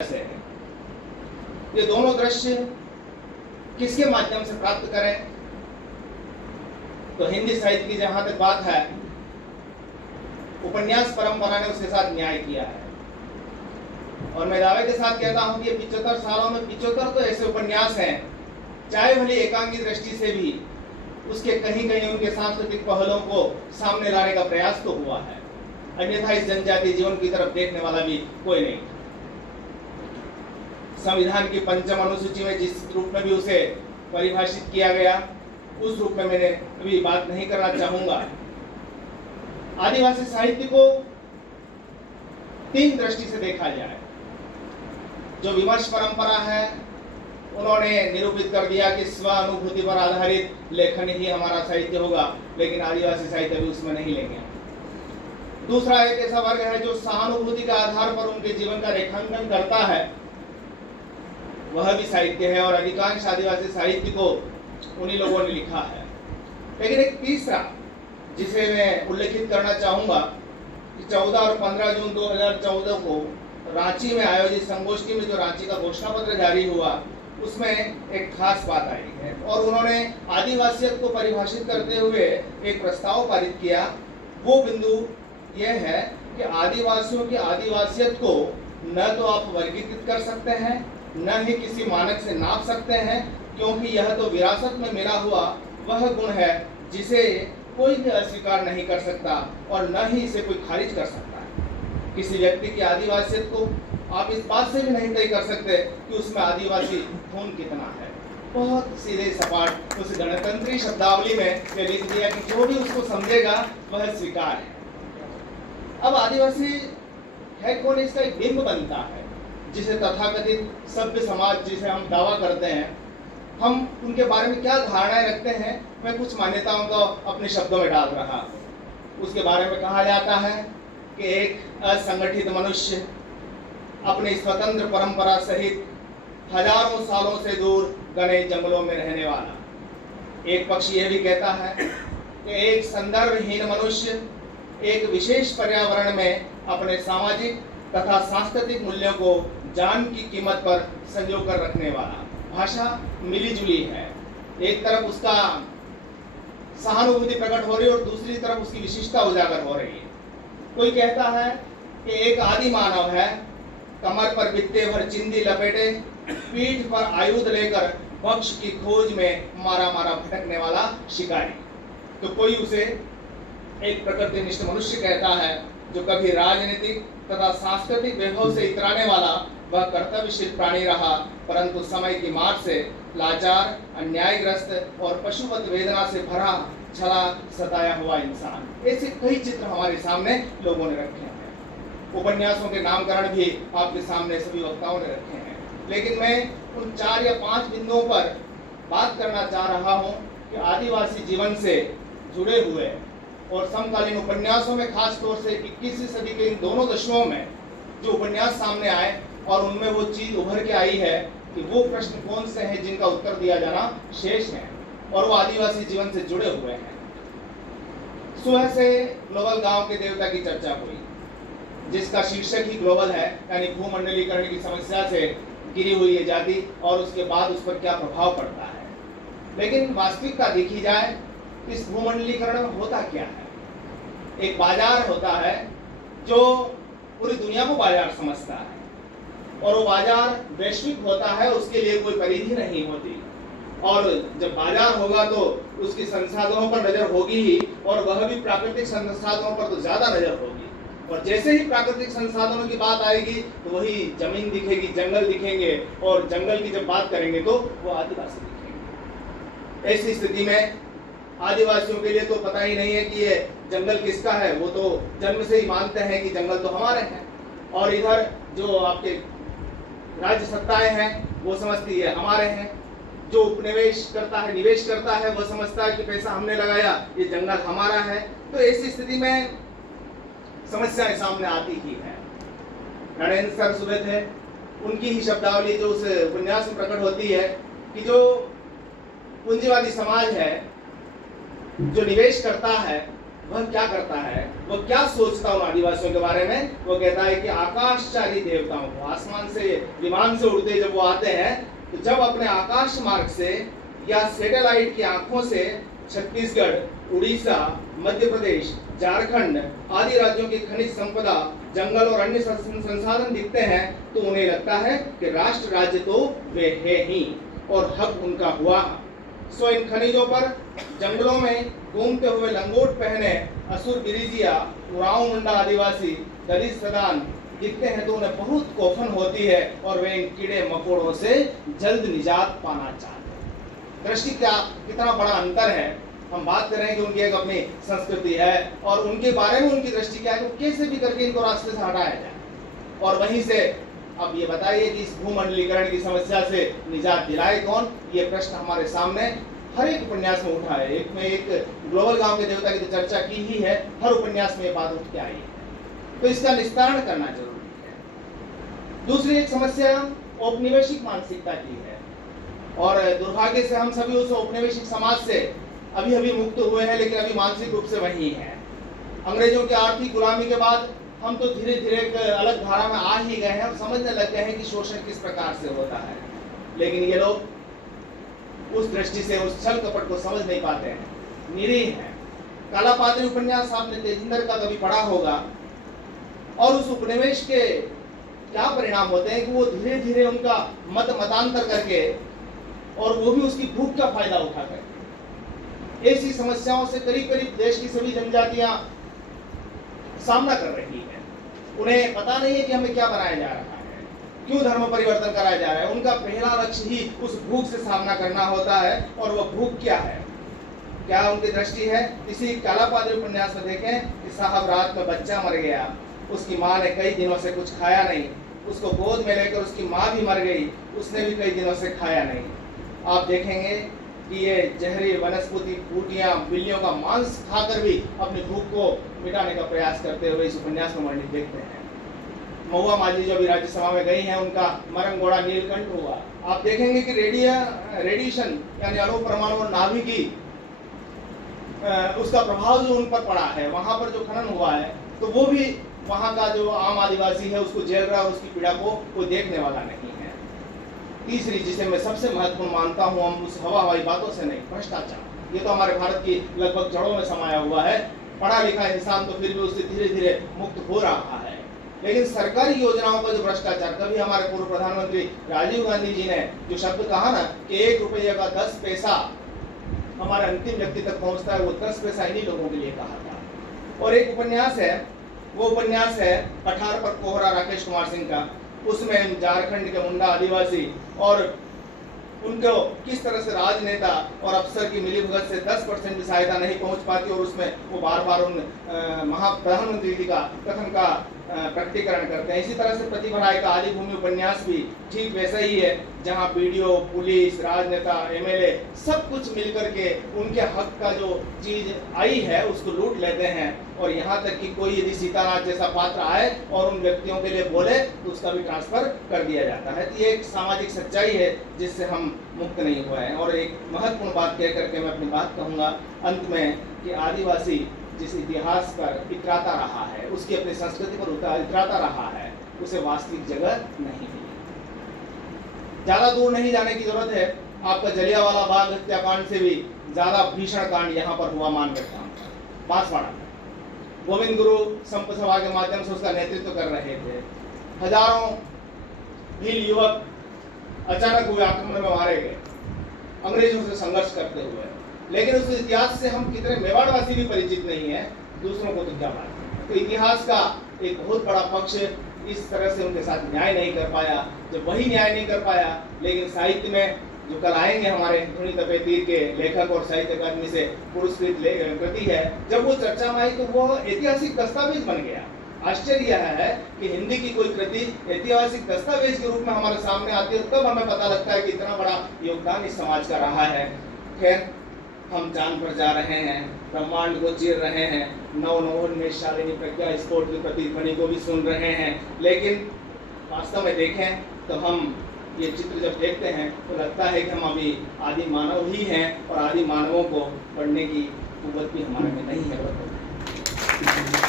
है। ये दोनों दृश्य किसके माध्यम से प्राप्त करें? तो हिंदी साहित्य की जहां तक बात है, उपन्यास परंपरा ने उसके साथ न्याय किया है। और मैं दावे के साथ कहता हूं कि 75 सालों में 75 तो ऐसे उपन्यास हैं, चाहे भले एकांगी दृष्टि से भी उसके कहीं कहीं उनके सांस्कृतिक पहलुओं को सामने लाने का प्रयास तो हुआ है, अन्यथा इस जनजातीय जीवन की तरफ देखने वाला भी कोई नहीं। संविधान की पंचम अनुसूची में जिस रूप में भी उसे परिभाषित किया गया, उस रूप में मैंने अभी बात नहीं करना चाहूंगा। आदिवासी साहित्य को तीन दृष्टि से देखा जाए। जो विमर्श परंपरा है, उन्होंने निरूपित कर दिया कि स्व अनुभूति पर आधारित लेखन ही हमारा साहित्य होगा, लेकिन आदिवासी साहित्य भी उसमें नहीं लेंगे। दूसरा एक ऐसा वर्ग है जो सहानुभूति के आधार पर उनके जीवन का रेखांकन करता है, वह भी साहित्य है, और अधिकांश आदिवासी साहित्य को उन्हीं लोगों ने लिखा है। लेकिन एक तीसरा जिसे मैं उल्लेखित करना चाहूंगा कि 14 और 15 जून 2014 को रांची में आयोजित संगोष्ठी में जो रांची का घोषणा पत्र जारी हुआ, उसमें एक खास बात आई है और उन्होंने आदिवासियत को परिभाषित करते हुए एक प्रस्ताव पारित किया। वो बिंदु यह है कि आदिवासियों की आदिवासियत को न तो आप वर्गीकृत कर सकते हैं, न ही किसी मानक से नाप सकते हैं, क्योंकि यह तो विरासत में मिला हुआ वह गुण है जिसे कोई भी अस्वीकार नहीं कर सकता और न ही इसे कोई खारिज कर सकता है। किसी व्यक्ति की आदिवासियत को आप इस बात से भी नहीं तय कर सकते कि उसमें आदिवासी खून कितना है। बहुत सीधे सपाट उस गणतंत्री शब्दावली में यह लिख दिया कि जो भी उसको समझेगा वह स्वीकार है। अब आदिवासी है कौन, इसका एक बिंब बनता है, जिसे तथाकथित सभ्य समाज जिसे हम दावा करते हैं, हम उनके बारे में क्या धारणाएं रखते हैं, मैं कुछ मान्यताओं को अपने शब्दों में डाल रहा हूं। उसके बारे में कहा जाता है कि एक असंगठित मनुष्य अपनी स्वतंत्र परंपरा सहित हजारों सालों से दूर घने जंगलों में रहने वाला। एक पक्ष यह भी कहता है कि एक संदर्भहीन मनुष्य एक विशेष पर्यावरण में अपने सामाजिक तथा सांस्कृतिक मूल्यों को जान की कीमत पर संजो कर रखने वाला। भाषा मिली जुली है, एक तरफ उसका सहानुभूति प्रकट हो रही है और दूसरी तरफ उसकी विशिष्टता उजागर हो रही है। कोई कहता है कि एक आदि मानव है, कमर पर बित्ते भर चिंदी लपेटे, पीठ पर आयुध लेकर भक्ष की खोज में मारा मारा भटकने वाला शिकारी। तो कोई उसे एक प्रकृतिनिष्ठ मनुष्य कहता है जो कभी राजनीतिक तथा सांस्कृतिक वैभव से इतराने वाला वह कर्तव्यशील प्राणी रहा, परंतु समय की मार से लाचार, अन्यायग्रस्त और पशुवत वेदना से भरा छला सताया हुआ इंसान। ऐसे कई चित्र हमारे सामने लोगों ने रखे हैं। उपन्यासों के नामकरण भी आपके सामने सभी वक्ताओं ने रखे हैं, लेकिन मैं उन 4 या 5 बिंदुओं पर बात करना चाह रहा हूं कि आदिवासी जीवन से जुड़े हुए और समकालीन उपन्यासों में, खास तौर से 21वीं सदी के इन दोनों दशकों में जो उपन्यास सामने आए और उनमें वो चीज उभर के आई है कि वो प्रश्न कौन से हैं जिनका उत्तर दिया जाना शेष है और वो आदिवासी जीवन से जुड़े हुए हैं। सुबह से ग्लोबल गांव के देवता की चर्चा हुई, जिसका शीर्षक ही ग्लोबल है, यानी भूमंडलीकरण की समस्या से गिरी हुई है जाति और उसके बाद उस पर क्या प्रभाव पड़ता है। लेकिन वास्तविकता देखी जाए, इस भूमंडलीकरण में होता क्या है? एक बाजार होता है जो पूरी दुनिया को बाजार समझता है और वो बाजार वैश्विक होता है, उसके लिए कोई परिधि नहीं होती। और जब बाजार होगा तो उसकी संसाधनों पर नजर होगी ही, और वह भी प्राकृतिक संसाधनों पर तो ज्यादा नजर होगी। और जैसे ही प्राकृतिक संसाधनों की बात आएगी तो वही जमीन दिखेगी, जंगल दिखेंगे, और जंगल की जब बात करेंगे तो वो आदिवासी दिखेंगे। ऐसी स्थिति में आदिवासियों के लिए तो पता ही नहीं है कि ये जंगल किसका है। वो तो जन्म से ही मानते हैं कि जंगल तो हमारे हैं, और इधर जो आपके राज्य सत्ताएं हैं वो समझती है हमारे हैं। जो उपनिवेश करता है, निवेश करता है, वह समझता है कि पैसा हमने लगाया, ये जंगल हमारा है। तो ऐसी स्थिति में समस्याएं सामने आती ही है। नरेंद्र सर सुबह थे, उनकी ही शब्दावली जो उस उपन्यास में प्रकट होती है कि जो पूंजीवादी समाज है, जो निवेश करता है, वह क्या करता है, वह क्या सोचता उन आदिवासियों के बारे में। वो कहता है कि आकाशचारी देवताओं को, आसमान से विमान से उड़ते जब वो आते हैं, तो जब अपने आकाश मार्ग से या सैटेलाइट की आंखों से छत्तीसगढ़, उड़ीसा, मध्य प्रदेश, झारखंड आदि राज्यों की खनिज संपदा, जंगल और अन्य संसाधन दिखते हैं, तो उन्हें लगता है कि राष्ट्र राज्य तो वे है ही और हक उनका हुआ। सो इन खनिजों पर, जंगलों में घूमते हुए लंगोट पहने असुर गिरिजिया, उरांव मुंडा आदिवासी, दलित सदान दिखते हैं, तो उन्हें बहुत कौफन होती है और वे इन कीड़े मकोड़ों से जल्द निजात पाना चाहते हैं। दृष्टि क्या कितना बड़ा अंतर है। हम बात कर रहे हैं कि उनकी एक अपनी संस्कृति है और उनके बारे में उनकी दृष्टि क्या है, कैसे भी करके इनको रास्ते से हटाया जाए। और वहीं से अब ये बताइए कि इस भूमंडलीकरण की समस्या से निजात दिलाए कौन? ये प्रश्न हमारे सामने हर एक उपन्यास में उठा है। एक में एक ग्लोबल गांव के देवता की तो चर्चा की ही है, हर उपन्यास में ये बात उठ के आई है, तो इसका निस्तारण करना जरूरी है। दूसरी एक समस्या औपनिवेशिक मानसिकता की है और दुर्भाग्य से हम सभी उस औपनिवेशिक समाज से अभी अभी मुक्त हुए हैं, लेकिन अभी मानसिक रूप से वही है। अंग्रेजों की आर्थिक गुलामी के बाद हम तो धीरे धीरे एक अलग धारा में आ ही गए हैं और समझने लग गए हैं कि शोषण किस प्रकार से होता है, लेकिन ये लोग उस दृष्टि से उस छल कपट को समझ नहीं पाते हैं, निरीह हैं। काला पादरी उपन्यास आपने तेजिंदर का कभी पढ़ा होगा और उस उपनिवेश के क्या परिणाम होते हैं कि वो धीरे धीरे उनका मतांतर करके और वो भी उसकी भूख का फायदा उठा करके ऐसी समस्याओं से करीब करीब देश की सभी जनजातियां सामना कर रही है। उन्हें पता नहीं है कि हमें क्या बनाया जा रहा है, क्यों धर्म परिवर्तन कराया जा रहा है। उनका पहला लक्ष्य ही उस भूख से सामना करना होता है और वह भूख क्या है, क्या उनकी दृष्टि है। इसी काला पादरी उपन्यास में देखें कि साहब रात में बच्चा मर गया, उसकी माँ ने कई दिनों से कुछ खाया नहीं, उसको गोद में लेकर उसकी माँ भी मर गई, उसने भी कई दिनों से खाया नहीं। आप देखेंगे कि ये जहरी वनस्पति, बूटियां, बिल्लियों का मांस खाकर भी अपनी भूख को मिटाने का प्रयास करते हुए इस उपन्यास में वर्णित देखते हैं। महुआ मांझी जो अभी राज्यसभा में गई हैं, उनका मरण घोड़ा नीलकंठ हुआ। आप देखेंगे कि रेडिएशन यानी अणु परमाणु नाभिकी उसका प्रभाव जो उन पर पड़ा है, वहां पर जो खनन हुआ है, तो वो भी वहां का जो आम आदिवासी है उसको झेल रहा है और उसकी पीड़ा को कोई देखने वाला नहीं है। तीसरी, जिसे मैं सबसे महत्वपूर्ण मानता हूं, हम उस हवाई बातों से नहीं, भ्रष्टाचार। ये तो हमारे भारत की लगभग जड़ों में समाया हुआ है। पढ़ा लिखा इंसान तो फिर भी उससे धीरे धीरे मुक्त हो रहा है, लेकिन सरकारी योजनाओं का जो भ्रष्टाचार, कभी हमारे पूर्व प्रधानमंत्री राजीव गांधी जी ने जो शब्द कहा ना कि 1 रुपये का 10 पैसा हमारे अंतिम व्यक्ति तक पहुंचता है, वो 10 पैसा इन्हीं लोगों के लिए कहा था। और एक उपन्यास है, वो उपन्यास है पठार पर कोहरा, राकेश कुमार सिंह का। उसमें झारखंड के मुंडा आदिवासी और उनको किस तरह से राजनेता और अफसर की मिलीभगत से 10% भी सहायता नहीं पहुंच पाती और उसमें वो बार बार उन प्रधानमंत्री जी का कथन का प्रकटीकरण करते हैं। इसी तरह से प्रतिभा राय का आदि भूमि उपन्यास भी ठीक वैसा ही है, जहां बीडीओ, पुलिस, राजनेता, एमएलए सब कुछ मिलकर के उनके हक का जो चीज आई है उसको लूट लेते हैं। और यहाँ तक कि कोई यदि सीतानाथ जैसा पात्र आए और उन व्यक्तियों के लिए बोले तो उसका भी ट्रांसफर कर दिया जाता है। तो ये एक सामाजिक सच्चाई है जिससे हम मुक्त नहीं हुए हैं। और एक महत्वपूर्ण बात कह करके मैं अपनी बात कहूँगा अंत में कि आदिवासी जिस इतिहास पर इतराता रहा है, उसकी अपनी संस्कृति पर इतराता रहा है, उसे वास्तविक जगह नहीं मिली। ज्यादा दूर नहीं जाने की जरूरत है। आपका जलियांवाला बाग हत्याकांड से भी ज्यादा भीषण कांड यहाँ पर हुआ मान बैठा बांसवाड़ा। गोविंद गुरु संप सभा के माध्यम से उसका नेतृत्व कर रहे थे। हजारों भील युवक अचानक हुए आक्रमण में मारे गए अंग्रेजों से संघर्ष करते हुए। लेकिन उस इतिहास से हम कितने मेवाड़वासी भी परिचित नहीं है, दूसरों को तो क्या बात। तो इतिहास का एक बहुत बड़ा पक्ष इस तरह से उनके साथ न्याय नहीं कर पाया। जब वही न्याय नहीं कर पाया, लेकिन साहित्य में जो कल आएंगे हमारे धुनी तपे तीर के लेखक और साहित्य अकादमी से पुरस्कृत कृति है, जब वो चर्चा में आई तो वो ऐतिहासिक दस्तावेज बन गया। आश्चर्य यह है कि हिंदी की कोई कृति ऐतिहासिक दस्तावेज के रूप में हमारे सामने आती है, तब हमें पता लगता है कि इतना बड़ा योगदान इस समाज का रहा है। खैर, हम चांद पर जा रहे हैं, ब्रह्मांड को चीर रहे हैं, नवोन्मेष शालिनी प्रज्ञा स्पोर्ट की प्रतिध्वनि को भी सुन रहे हैं, लेकिन वास्तव में देखें तो हम ये चित्र जब देखते हैं तो लगता है कि हम अभी आदि मानव ही हैं और आदि मानवों को पढ़ने की कुव्वत भी हमारे में नहीं है। कीजिए।